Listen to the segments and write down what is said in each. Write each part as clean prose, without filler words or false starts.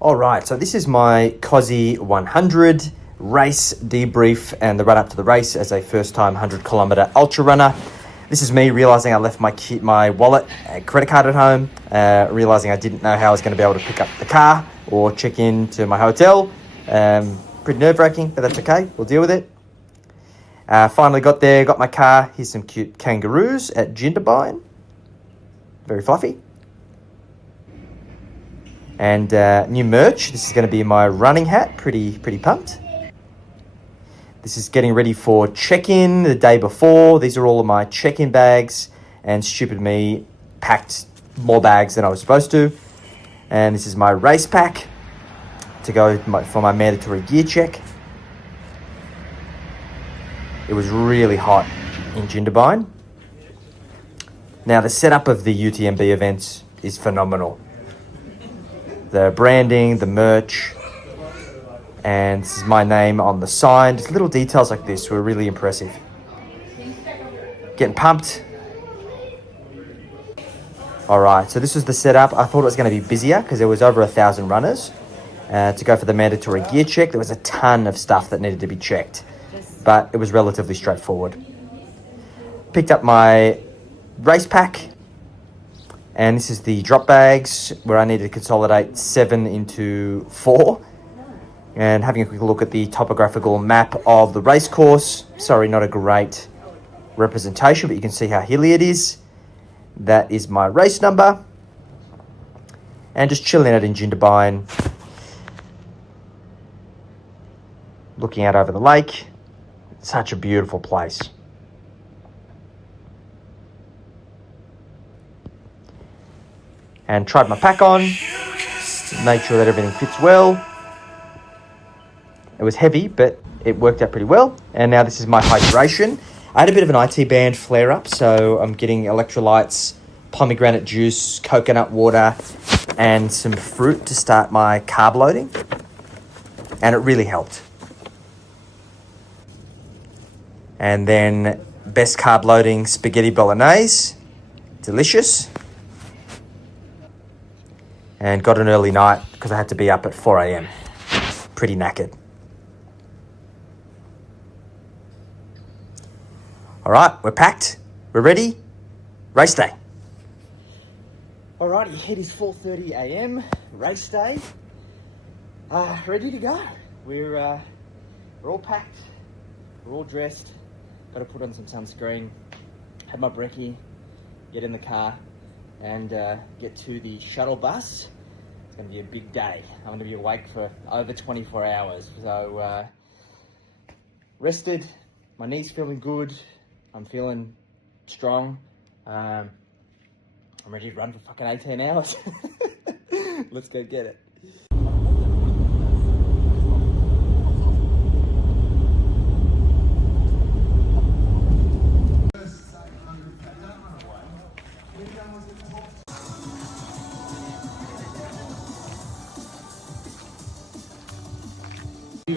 All right, so this is my COSI 100 race debrief and the run up to the race as a first-time 100-kilometer ultra runner. This is me realizing I left my wallet and credit card at home, realizing I didn't know how I was going to be able to pick up the car or check in to my hotel. Pretty nerve-wracking, but that's okay. We'll deal with it. Finally got there, got my car. Here's some cute kangaroos at Jindabyne. Very fluffy. And new merch. This is going to be my running hat. Pretty pumped. This is getting ready for check-in the day before. These are all of my check-in bags. And stupid me packed more bags than I was supposed to. And this is my race pack to go for my mandatory gear check. It was really hot in Jindabyne. Now, the setup of the UTMB event is phenomenal. The branding, the merch, and this is my name on the sign. Just little details like this were really impressive. Getting pumped. All right, so this was the setup. I thought it was going to be busier because there was over 1,000 runners to go for the mandatory gear check. There was a ton of stuff that needed to be checked, but it was relatively straightforward. Picked up my race pack. And this is the drop bags where I need to consolidate 7 into 4. And having a quick look at the topographical map of the race course. Sorry, not a great representation, but you can see how hilly it is. That is my race number. And just chilling out in Jindabyne. Looking out over the lake. Such a beautiful place. And tried my pack on, made sure that everything fits well. It was heavy, but it worked out pretty well. And now this is my hydration. I had a bit of an IT band flare up, so I'm getting electrolytes, pomegranate juice, coconut water, and some fruit to start my carb loading. And it really helped. And then best carb loading, spaghetti bolognese. Delicious. And got an early night because I had to be up at 4 a.m. Pretty knackered. All right, we're packed. We're ready. Race day. Alrighty, it is 4:30 a.m. Race day. Ready to go. We're all packed. We're all dressed. Got to put on some sunscreen. Had my brekkie. Get in the car. And get to the shuttle bus. It's going to be a big day. I'm going to be awake for over 24 hours. So, rested. My knee's feeling good. I'm feeling strong. I'm ready to run for fucking 18 hours. Let's go get it.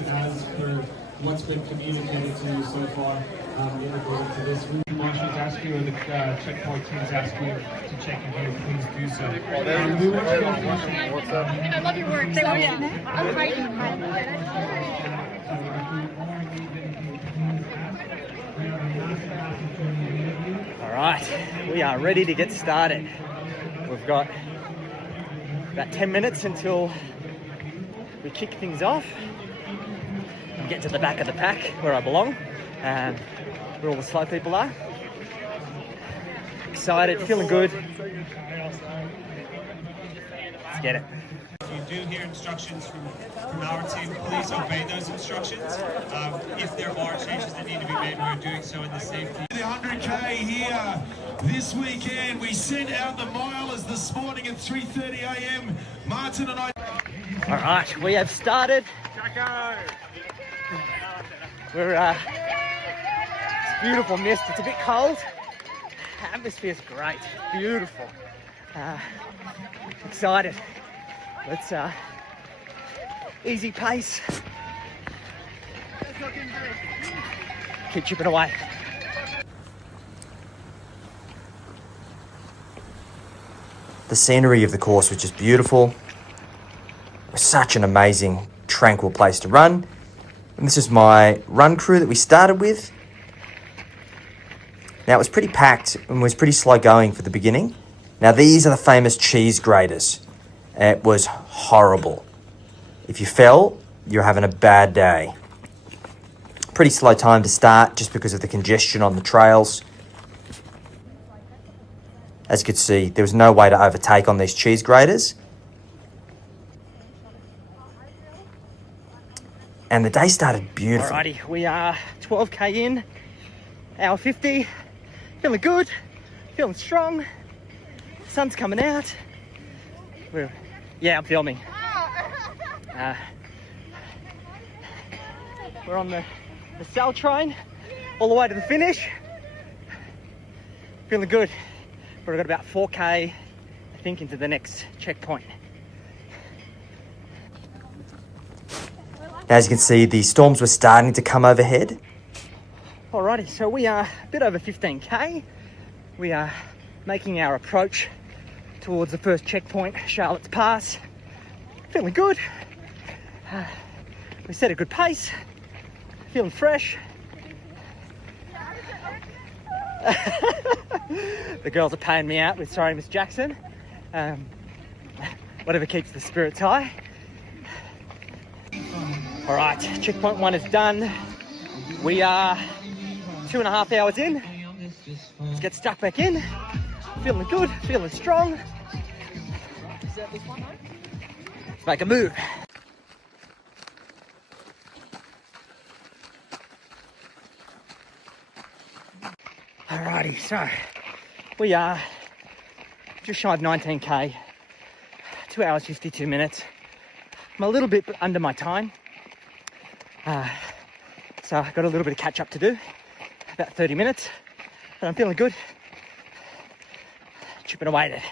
As per what's been communicated to you so far in regard to this, we marshals ask you or the checkpoint teams ask you to check in here, please do so. What's up? I love your work. Say what? I'm writing. All right, we are ready to get started. We've got about 10 minutes until we kick things off. Get to the back of the pack where I belong, where all the slow people are. Excited, feeling good. Let's get it. If you do hear instructions from our team, please obey those instructions. If there are changes that need to be made, we're doing so in the safety. The 100K here this weekend. We sent out the milers this morning at 3:30 a.m. Martin and I. All right, we have started. We're it's beautiful mist. It's a bit cold. Atmosphere's great. Beautiful. Excited. Let's easy pace. Keep chipping away. The scenery of the course was just beautiful. It was such an amazing, tranquil place to run. And this is my run crew that we started with. Now, it was pretty packed and was pretty slow going for the beginning. Now, these are the famous cheese graters. It was horrible. If you fell, you're having a bad day. Pretty slow time to start just because of the congestion on the trails. As you can see, there was no way to overtake on these cheese graters. And the day started beautiful. Alrighty, we are 12k in, hour 50. Feeling good, feeling strong. Sun's coming out. Yeah, I'm filming. We're on the cell train all the way to the finish. Feeling good. But we've got about 4k, I think, into the next checkpoint. As you can see, the storms were starting to come overhead. Alrighty, so we are a bit over 15k. We are making our approach towards the first checkpoint, Charlotte's Pass. Feeling good. We set a good pace. Feeling fresh. The girls are paying me out with sorry, Miss Jackson. Whatever keeps the spirits high. All right, checkpoint 1 is done. We are 2.5 hours in. Let's get stuck back in. Feeling good, feeling strong. Let's make a move. Alrighty, so we are just shy of 19k, 2 hours 52 minutes. I'm a little bit under my time, so I've got a little bit of catch up to do, about 30 minutes, but I'm feeling good, chipping away at it.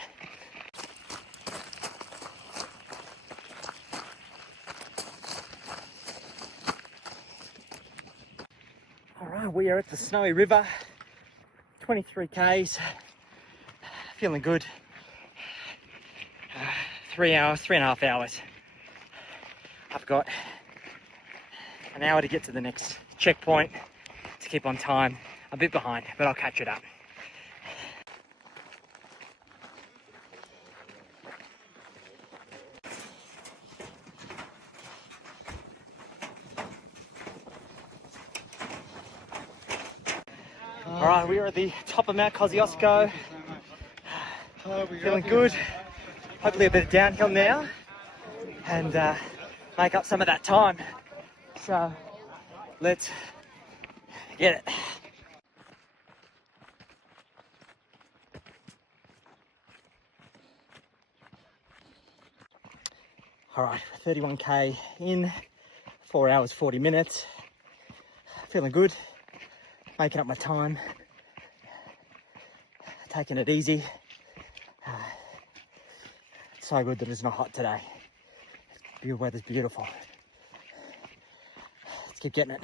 Alright, we are at the Snowy River, 23 k's, feeling good. 3.5 hours. I've got an hour to get to the next checkpoint to keep on time. I'm a bit behind, but I'll catch it up. All right, we are at the top of Mount Kosciuszko. Feeling good. Hopefully a bit of downhill now and make up some of that time. So let's get it. All right, 31k in, 4 hours 40 minutes. Feeling good, making up my time, taking it easy. It's so good that it's not hot today. The weather's beautiful. Let's keep getting it.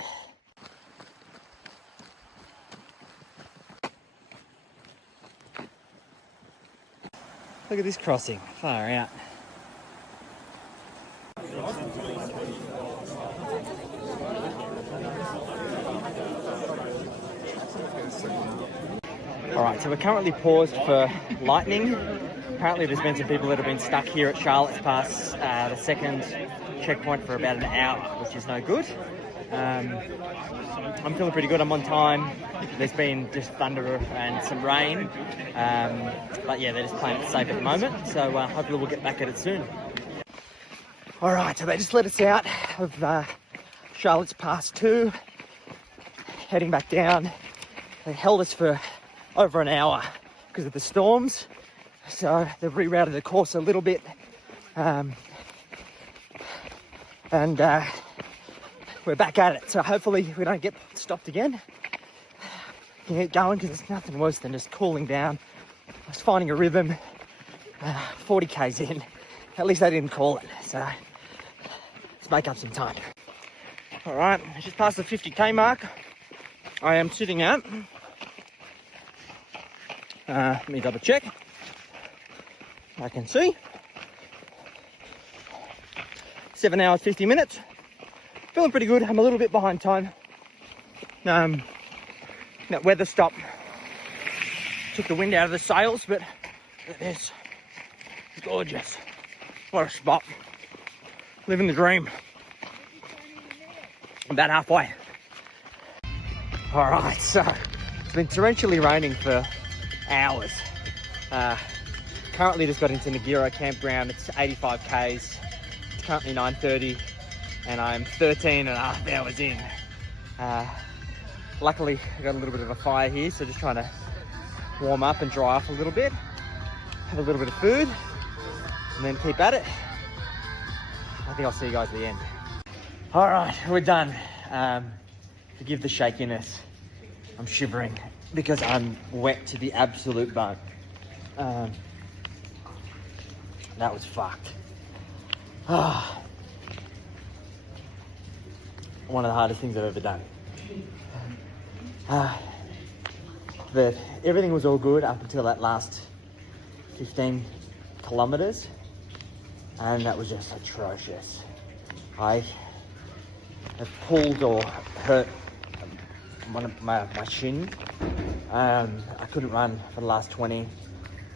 Look at this crossing, far out. All right, so we're currently paused for lightning. Apparently there's been some people that have been stuck here at Charlotte's Pass, the second checkpoint, for about an hour, which is no good. I'm feeling pretty good, I'm on time. There's been just thunder and some rain. But yeah, they're just playing it safe at the moment. So hopefully we'll get back at it soon. All right, so they just let us out of Charlotte's Pass 2, heading back down. They held us for over an hour because of the storms. So they've rerouted the course a little bit. And we're back at it. So hopefully we don't get stopped again. Can get going because it's nothing worse than just cooling down. I was finding a rhythm 40 k's in. At least they didn't call it. So let's make up some time. All right, just past the 50k mark. I am sitting at, let me double check. I can see 7 hours, 50 minutes. Feeling pretty good. I'm a little bit behind time. That weather stop took the wind out of the sails, but look at this. Gorgeous. What a spot. Living the dream. About halfway. All right, so it's been torrentially raining for hours. Currently just got into Nagiro campground. It's 85 Ks. It's currently 9:30 and I'm 13 and a half hours in. Luckily, I got a little bit of a fire here, so just trying to warm up and dry off a little bit. Have a little bit of food and then keep at it. I think I'll see you guys at the end. All right, we're done. Forgive the shakiness. I'm shivering because I'm wet to the absolute bone. That was fucked. One of the hardest things I've ever done. But everything was all good up until that last 15 kilometers, and that was just atrocious. I have pulled or hurt one of my shin. I couldn't run for the last 20.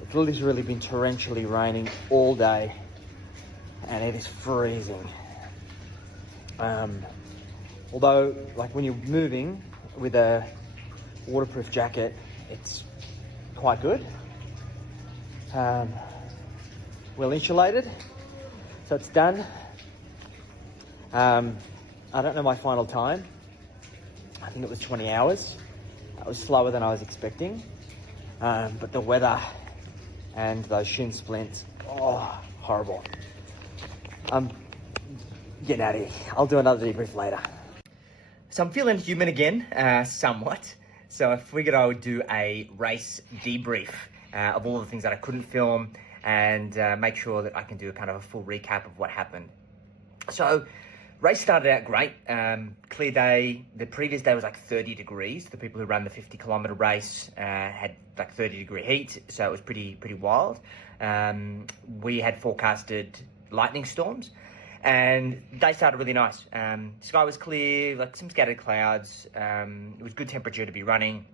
It's literally been torrentially raining all day and it is freezing. Although, like, when you're moving with a waterproof jacket, it's quite good. Well insulated, so it's done. I don't know my final time. I think it was 20 hours. That was slower than I was expecting. But the weather and those shin splints, oh, horrible. I'm getting out of here. I'll do another debrief later. So I'm feeling human again, somewhat. So I figured I would do a race debrief of all the things that I couldn't film and make sure that I can do a kind of a full recap of what happened. So race started out great, clear day. The previous day was like 30 degrees. The people who ran the 50-kilometer race had like 30-degree heat, so it was pretty wild. We had forecasted lightning storms, and day started really nice. Sky was clear, like some scattered clouds. It was good temperature to be running.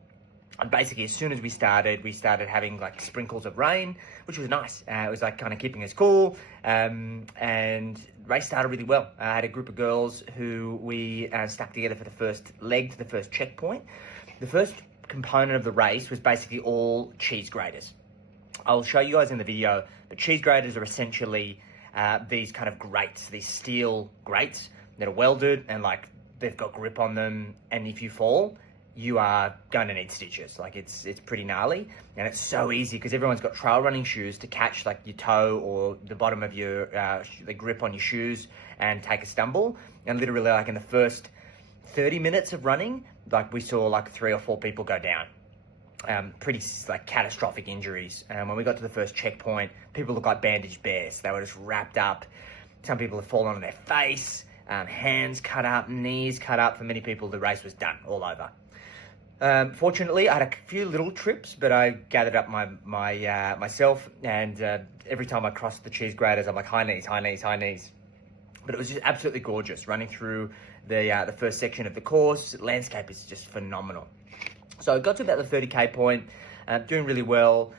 And basically, as soon as we started having like sprinkles of rain, which was nice. It was like kind of keeping us cool. And race started really well. I had a group of girls who we stuck together for the first leg to the first checkpoint. The first component of the race was basically all cheese graters. I'll show you guys in the video, but cheese graters are essentially these kind of grates, these steel grates that are welded and like they've got grip on them. And if you fall, you are going to need stitches. Like it's pretty gnarly, and it's so easy because everyone's got trail running shoes to catch like your toe or the bottom of your the grip on your shoes and take a stumble. And literally, like in the first 30 minutes of running, like we saw like 3 or 4 people go down. Pretty like catastrophic injuries. When we got to the first checkpoint, people looked like bandaged bears. They were just wrapped up. Some people had fallen on their face, hands cut up, knees cut up. For many people, the race was done, all over. Fortunately, I had a few little trips, but I gathered up myself, and every time I crossed the cheese graters, I'm like, high knees, high knees, high knees. But it was just absolutely gorgeous running through the first section of the course. The landscape is just phenomenal. So I got to about the 30K point, doing really well,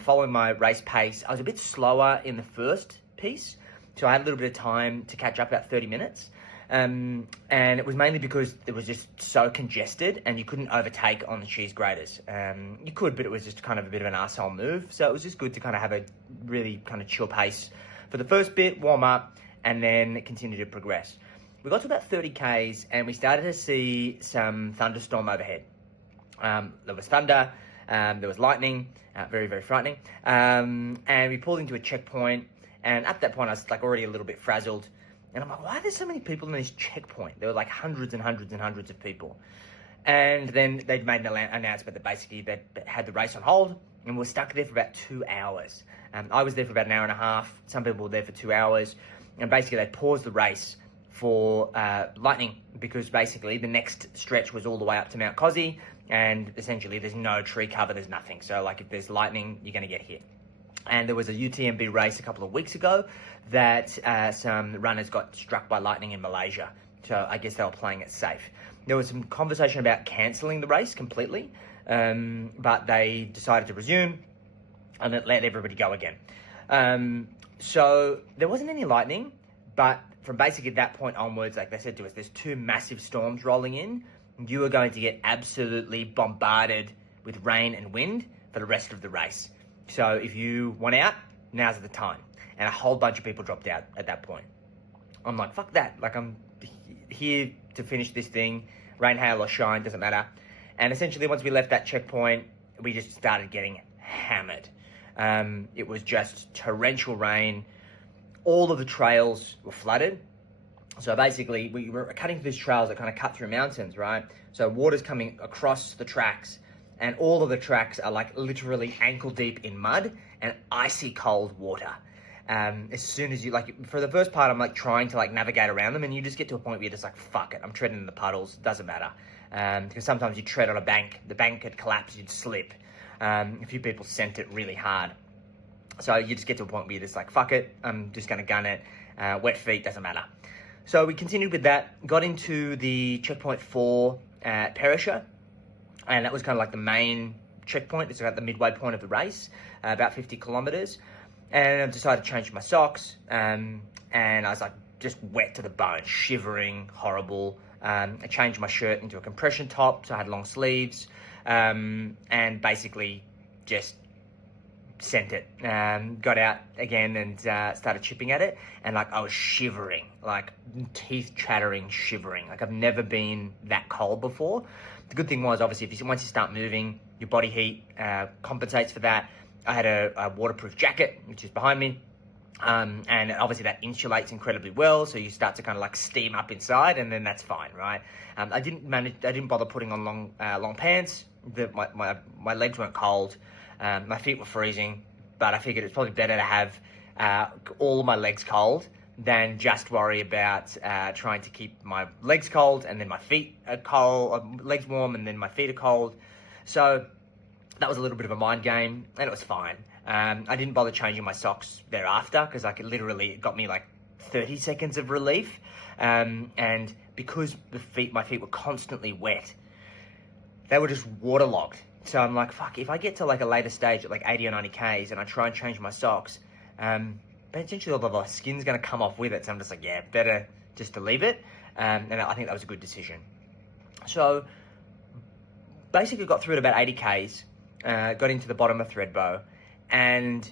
following my race pace. I was a bit slower in the first piece, so I had a little bit of time to catch up, about 30 minutes. And it was mainly because it was just so congested and you couldn't overtake on the cheese graters. You could, but it was just kind of a bit of an arsehole move. So it was just good to kind of have a really kind of chill pace for the first bit, warm up, and then continue to progress. We got to about 30 Ks and we started to see some thunderstorm overhead. There was thunder, there was lightning, very, very frightening. And we pulled into a checkpoint, and at that point I was like already a little bit frazzled. And I'm like, why are there so many people in this checkpoint? There were like hundreds and hundreds and hundreds of people. And then they'd made an announcement that basically they had the race on hold, and we're stuck there for about 2 hours. I was there for about an hour and a half. Some people were there for 2 hours. And basically they paused the race for lightning, because basically the next stretch was all the way up to Mount Cosi, and essentially there's no tree cover, there's nothing. So like if there's lightning, you're going to get hit. And there was a UTMB race a couple of weeks ago that some runners got struck by lightning in Malaysia. So I guess they were playing it safe. There was some conversation about cancelling the race completely, but they decided to resume and it let everybody go again. So there wasn't any lightning, but from basically that point onwards, like they said to us, there's 2 massive storms rolling in. You are going to get absolutely bombarded with rain and wind for the rest of the race. So if you want out, now's the time. And a whole bunch of people dropped out at that point. I'm like, fuck that. Like, I'm here to finish this thing. Rain, hail, or shine, doesn't matter. And essentially, once we left that checkpoint, we just started getting hammered. It was just torrential rain. All of the trails were flooded. So basically, we were cutting through these trails that kind of cut through mountains, right? So water's coming across the tracks. And all of the tracks are like literally ankle deep in mud and icy cold water. As soon as you, like, for the first part, I'm like trying to like navigate around them, and you just get to a point where you're just like, fuck it, I'm treading in the puddles, doesn't matter. Because sometimes you tread on a bank, the bank could collapse, you'd slip. A few people sent it really hard. So you just get to a point where you're just like, fuck it, I'm just gonna gun it. Wet feet, doesn't matter. So we continued with that, got into the checkpoint 4 at Perisher. And that was kind of like the main checkpoint. It's about the midway point of the race, about 50 kilometers. And I decided to change my socks. And I was like just wet to the bone, shivering, horrible. I changed my shirt into a compression top, so I had long sleeves. And basically just sent it. Got out again and started chipping at it. And like I was shivering, like teeth chattering, shivering. Like I've never been that cold before. The good thing was, obviously, once you start moving, your body heat compensates for that. I had a waterproof jacket, which is behind me. And obviously that insulates incredibly well. So you start to kind of like steam up inside, and then that's fine, right? I didn't bother putting on long pants. My legs weren't cold. My feet were freezing, but I figured it's probably better to have all of my legs cold than just worry about trying to keep my legs cold and then my feet are cold, legs warm and then my feet are cold. So that was a little bit of a mind game, and it was fine. I didn't bother changing my socks thereafter because like it got me like 30 seconds of relief. And because my feet were constantly wet, they were just waterlogged. So I'm like, fuck, if I get to like a later stage at like 80 or 90 Ks and I try and change my socks, potentially all the skin's going to come off with it. So I'm just like, yeah, better just to leave it. And I think that was a good decision. So basically got through at about 80 Ks, got into the bottom of Threadbow, and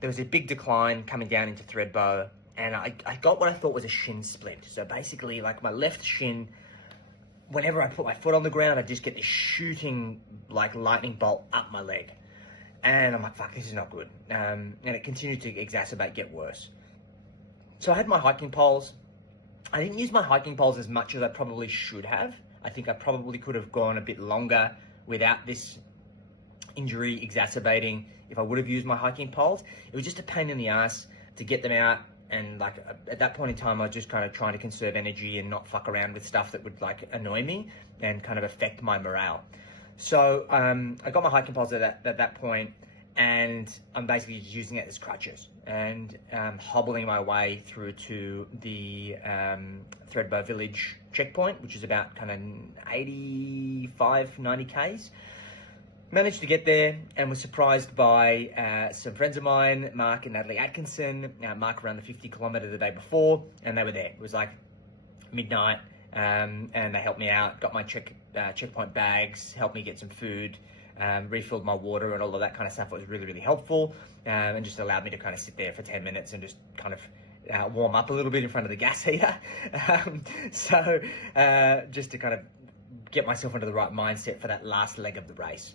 there was a big decline coming down into Threadbow, and I got what I thought was a shin splint. So basically like my left shin, whenever I put my foot on the ground, I just get this shooting like lightning bolt up my leg. And I'm like, fuck, this is not good. And it continued to exacerbate, get worse. So I had my hiking poles. I didn't use my hiking poles as much as I probably should have. I think I probably could have gone a bit longer without this injury exacerbating if I would have used my hiking poles. It was just a pain in the ass to get them out. And like at that point in time, I was just kind of trying to conserve energy and not fuck around with stuff that would like annoy me and kind of affect my morale. So I got my hiking poles at that point, and I'm basically using it as crutches and hobbling my way through to the Threadbow Village checkpoint, which is about kind of 85, 90 Ks. Managed to get there and was surprised by some friends of mine, Mark and Natalie Atkinson. Mark ran the 50 kilometre the day before, and they were there. It was like midnight, and they helped me out, got my checkpoint bags, helped me get some food, refilled my water and all of that kind of stuff. It was really, really helpful, and just allowed me to kind of sit there for 10 minutes and just kind of warm up a little bit in front of the gas heater. Just to kind of get myself into the right mindset for that last leg of the race.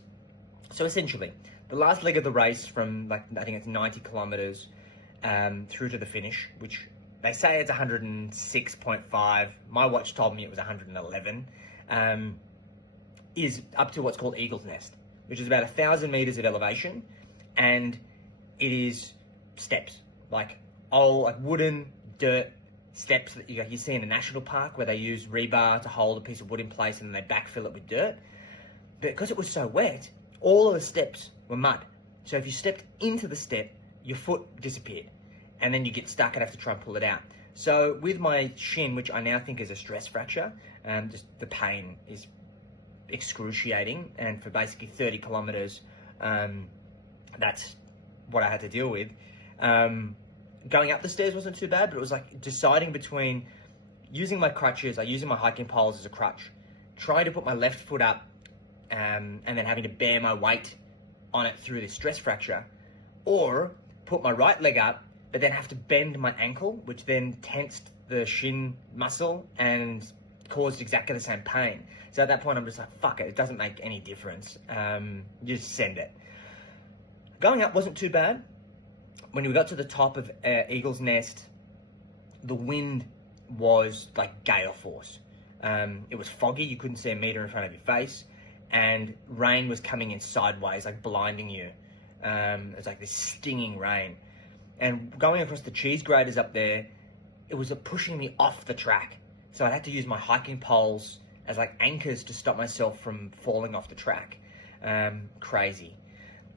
So essentially, the last leg of the race from like, I think it's 90 kilometers through to the finish, which they say it's 106.5. My watch told me it was 111, is up to what's called Eagle's Nest, which is about 1,000 meters of elevation. And it is steps, like wooden dirt steps that you see in a national park where they use rebar to hold a piece of wood in place and then they backfill it with dirt. But because it was so wet, all of the steps were mud. So if you stepped into the step, your foot disappeared. And then you get stuck and have to try and pull it out. So with my shin, which I now think is a stress fracture, just the pain is excruciating. And for basically 30 kilometers, that's what I had to deal with. Going up the stairs wasn't too bad, but it was like deciding between using my crutches, like using my hiking poles as a crutch, trying to put my left foot up, and then having to bear my weight on it through this stress fracture, or put my right leg up, but then have to bend my ankle, which then tensed the shin muscle and caused exactly the same pain. So at that point, I'm just like, fuck it, it doesn't make any difference. Just send it. Going up wasn't too bad. When we got to the top of Eagle's Nest, the wind was like gale force. It was foggy, you couldn't see a meter in front of your face, and rain was coming in sideways, like blinding you. It was like this stinging rain. And going across the cheese graters up there, it was pushing me off the track. So I had to use my hiking poles as like anchors to stop myself from falling off the track. Crazy.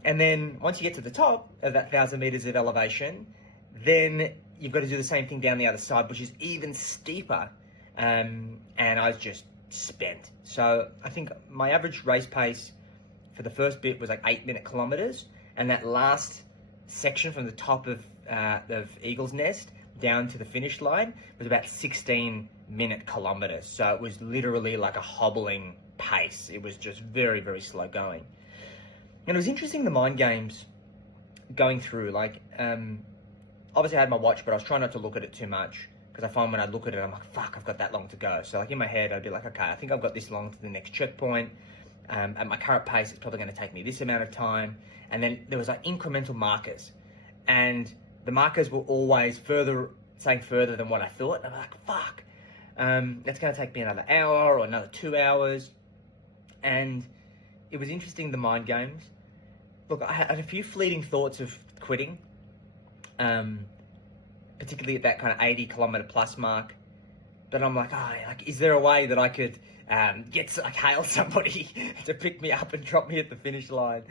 And then once you get to the top of that 1,000 meters of elevation, then you've got to do the same thing down the other side, which is even steeper. And I was just spent. So I think my average race pace for the first bit was like 8-minute kilometers. And that last section from the top of Eagle's Nest down to the finish line was about 16-minute kilometers. So it was literally like a hobbling pace. It was just very, very slow going. And it was interesting, the mind games going through, like, obviously I had my watch, but I was trying not to look at it too much, because I find when I look at it, I'm like, fuck, I've got that long to go. So like in my head, I'd be like, okay, I think I've got this long to the next checkpoint. At my current pace, it's probably going to take me this amount of time. And then there was like incremental markers, and the markers were always saying further than what I thought. And I'm like, fuck, that's going to take me another hour or another 2 hours. And it was interesting, the mind games. Look, I had a few fleeting thoughts of quitting, particularly at that kind of 80 kilometer plus mark. But I'm like, is there a way that I could hail somebody to pick me up and drop me at the finish line?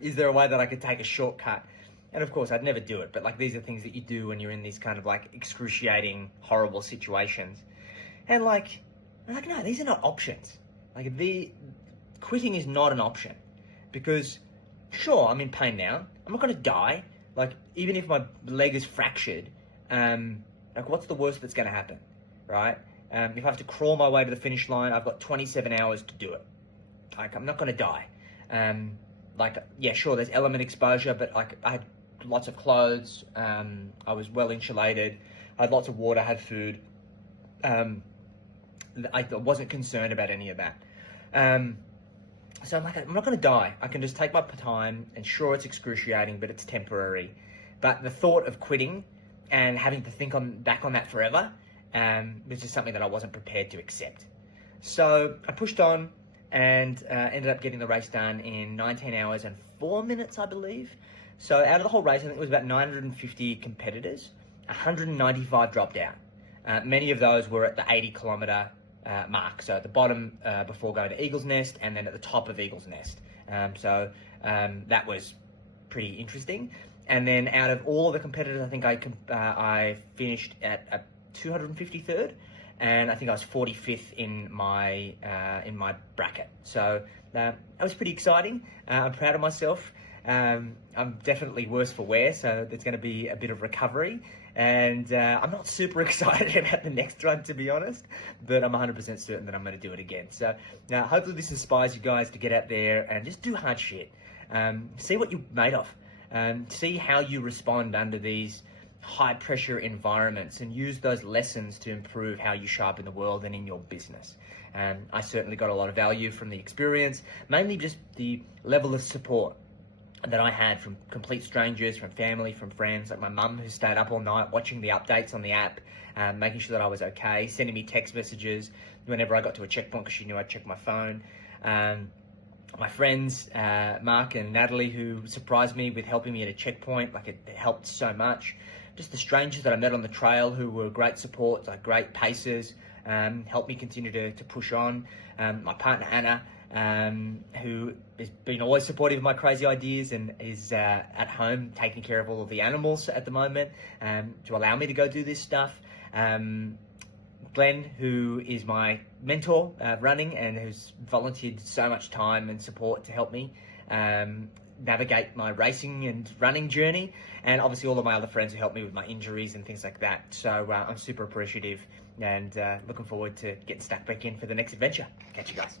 Is there a way that I could take a shortcut? And of course, I'd never do it. But like, these are things that you do when you're in these kind of like excruciating, horrible situations. And I'm like, no, these are not options. Like, quitting is not an option, because sure, I'm in pain now. I'm not going to die. Like, even if my leg is fractured, like, what's the worst that's going to happen, right? If I have to crawl my way to the finish line, I've got 27 hours to do it. Like, I'm not going to die. Like, yeah, sure, there's element exposure, but like, I had lots of clothes. I was well insulated. I had lots of water, had food. I wasn't concerned about any of that. So I'm like, I'm not going to die. I can just take my time, and sure, it's excruciating, but it's temporary. But the thought of quitting and having to think back on that forever was just something that I wasn't prepared to accept. So I pushed on and ended up getting the race done in 19 hours and 4 minutes, I believe. So out of the whole race, I think it was about 950 competitors, 195 dropped out. Many of those were at the 80 kilometer mark, so at the bottom before going to Eagle's Nest, and then at the top of Eagle's Nest. So that was pretty interesting. And then out of all of the competitors, I think I finished at 253rd, and I think I was 45th in my bracket. So that was pretty exciting. I'm proud of myself. I'm definitely worse for wear, so there's going to be a bit of recovery, and I'm not super excited about the next run, to be honest, but I'm 100% certain that I'm going to do it again. So now, hopefully this inspires you guys to get out there and just do hard shit. See what you're made of. See how you respond under these high pressure environments, and use those lessons to improve how you show up in the world and in your business. I certainly got a lot of value from the experience, mainly just the level of support that I had from complete strangers, from family, from friends, like my mum, who stayed up all night watching the updates on the app, making sure that I was okay, sending me text messages whenever I got to a checkpoint, because she knew I'd check my phone. My friends, Mark and Natalie, who surprised me with helping me at a checkpoint, like it helped so much. Just the strangers that I met on the trail, who were great support, like great pacers, helped me continue to push on. My partner Anna, who has been always supportive of my crazy ideas and is at home taking care of all of the animals at the moment to allow me to go do this stuff. Glenn, who is my mentor running and who's volunteered so much time and support to help me navigate my racing and running journey, and obviously all of my other friends who helped me with my injuries and things like that. So I'm super appreciative and looking forward to getting stuck back in for the next adventure. Catch you guys.